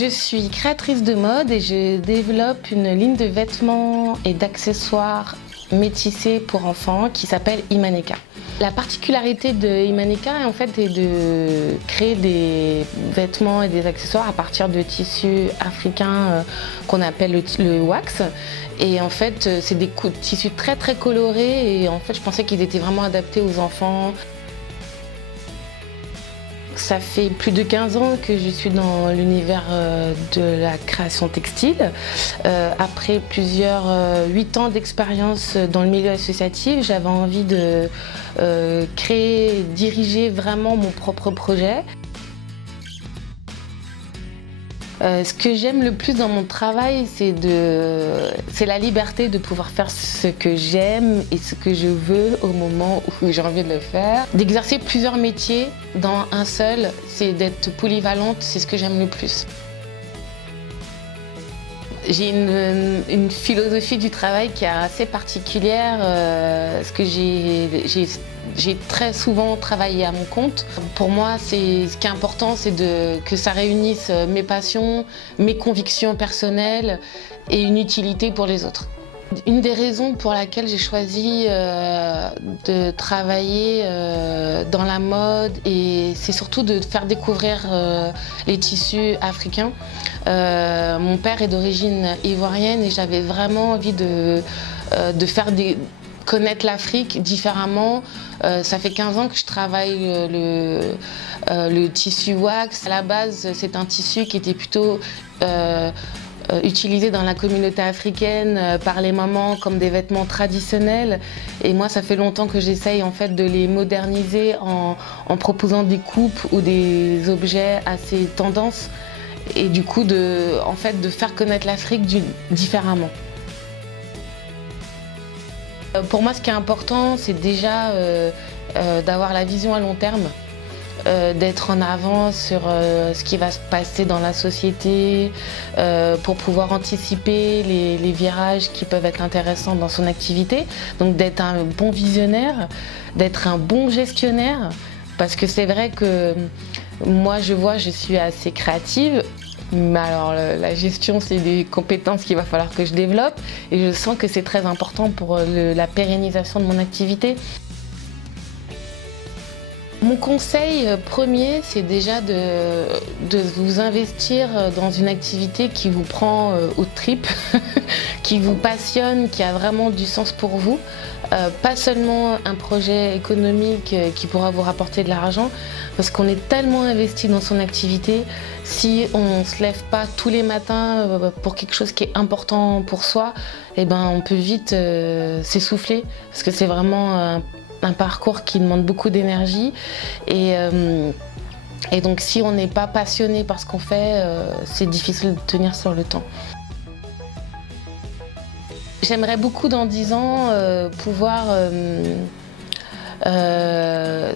Je suis créatrice de mode et je développe une ligne de vêtements et d'accessoires métissés pour enfants qui s'appelle Imaneka. La particularité de Imaneka en fait, est de créer des vêtements et des accessoires à partir de tissus africains qu'on appelle le wax. Et en fait, c'est des tissus très très colorés et en fait, je pensais qu'ils étaient vraiment adaptés aux enfants. Ça fait plus de 15 ans que je suis dans l'univers de la création textile. Après 8 ans d'expérience dans le milieu associatif, j'avais envie de créer, diriger vraiment mon propre projet. Ce que j'aime le plus dans mon travail, c'est la liberté de pouvoir faire ce que j'aime et ce que je veux au moment où j'ai envie de le faire. D'exercer plusieurs métiers dans un seul, c'est d'être polyvalente, c'est ce que j'aime le plus. J'ai une philosophie du travail qui est assez particulière, parce que j'ai très souvent travaillé à mon compte. Pour moi, ce qui est important, c'est que ça réunisse mes passions, mes convictions personnelles et une utilité pour les autres. Une des raisons pour laquelle j'ai choisi de travailler dans la mode, et c'est surtout de faire découvrir les tissus africains. Mon père est d'origine ivoirienne et j'avais vraiment envie de faire connaître l'Afrique différemment. Ça fait 15 ans que je travaille le tissu wax. À la base, c'est un tissu qui était plutôt utilisé dans la communauté africaine par les mamans comme des vêtements traditionnels. Et moi, ça fait longtemps que j'essaye en fait de les moderniser en proposant des coupes ou des objets assez tendances. Et du coup, de faire connaître l'Afrique différemment. Pour moi, ce qui est important, c'est déjà d'avoir la vision à long terme, d'être en avance sur ce qui va se passer dans la société, pour pouvoir anticiper les virages qui peuvent être intéressants dans son activité. Donc d'être un bon visionnaire, d'être un bon gestionnaire, parce que c'est vrai que moi, je suis assez créative. Mais alors la gestion, c'est des compétences qu'il va falloir que je développe et je sens que c'est très important pour la pérennisation de mon activité. Mon conseil premier, c'est déjà de vous investir dans une activité qui vous prend aux tripes, qui vous passionne, qui a vraiment du sens pour vous. Pas seulement un projet économique qui pourra vous rapporter de l'argent, parce qu'on est tellement investi dans son activité, si on ne se lève pas tous les matins pour quelque chose qui est important pour soi, eh ben, on peut vite s'essouffler, parce que c'est vraiment un parcours qui demande beaucoup d'énergie. Et donc si on n'est pas passionné par ce qu'on fait, c'est difficile de tenir sur le temps. J'aimerais beaucoup dans 10 ans pouvoir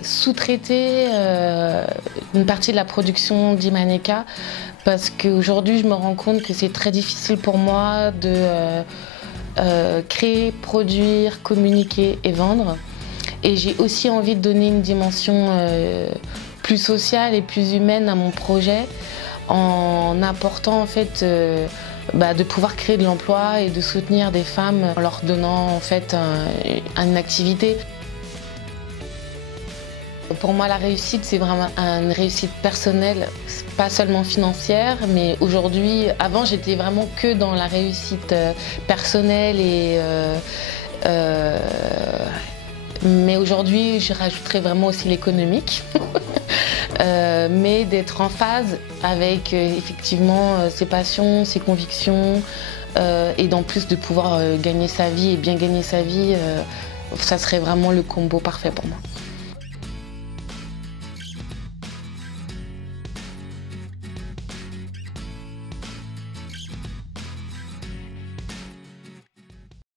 sous-traiter une partie de la production d'Imaneka, parce qu'aujourd'hui je me rends compte que c'est très difficile pour moi de créer, produire, communiquer et vendre. Et j'ai aussi envie de donner une dimension plus sociale et plus humaine à mon projet, en apportant en fait de pouvoir créer de l'emploi et de soutenir des femmes en leur donnant en fait une activité. Pour moi, la réussite, c'est vraiment une réussite personnelle, pas seulement financière, mais aujourd'hui, avant, j'étais vraiment que dans la réussite personnelle mais aujourd'hui, je rajouterai vraiment aussi l'économique, mais d'être en phase avec effectivement ses passions, ses convictions, et d'en plus de pouvoir gagner sa vie et bien gagner sa vie, ça serait vraiment le combo parfait pour moi.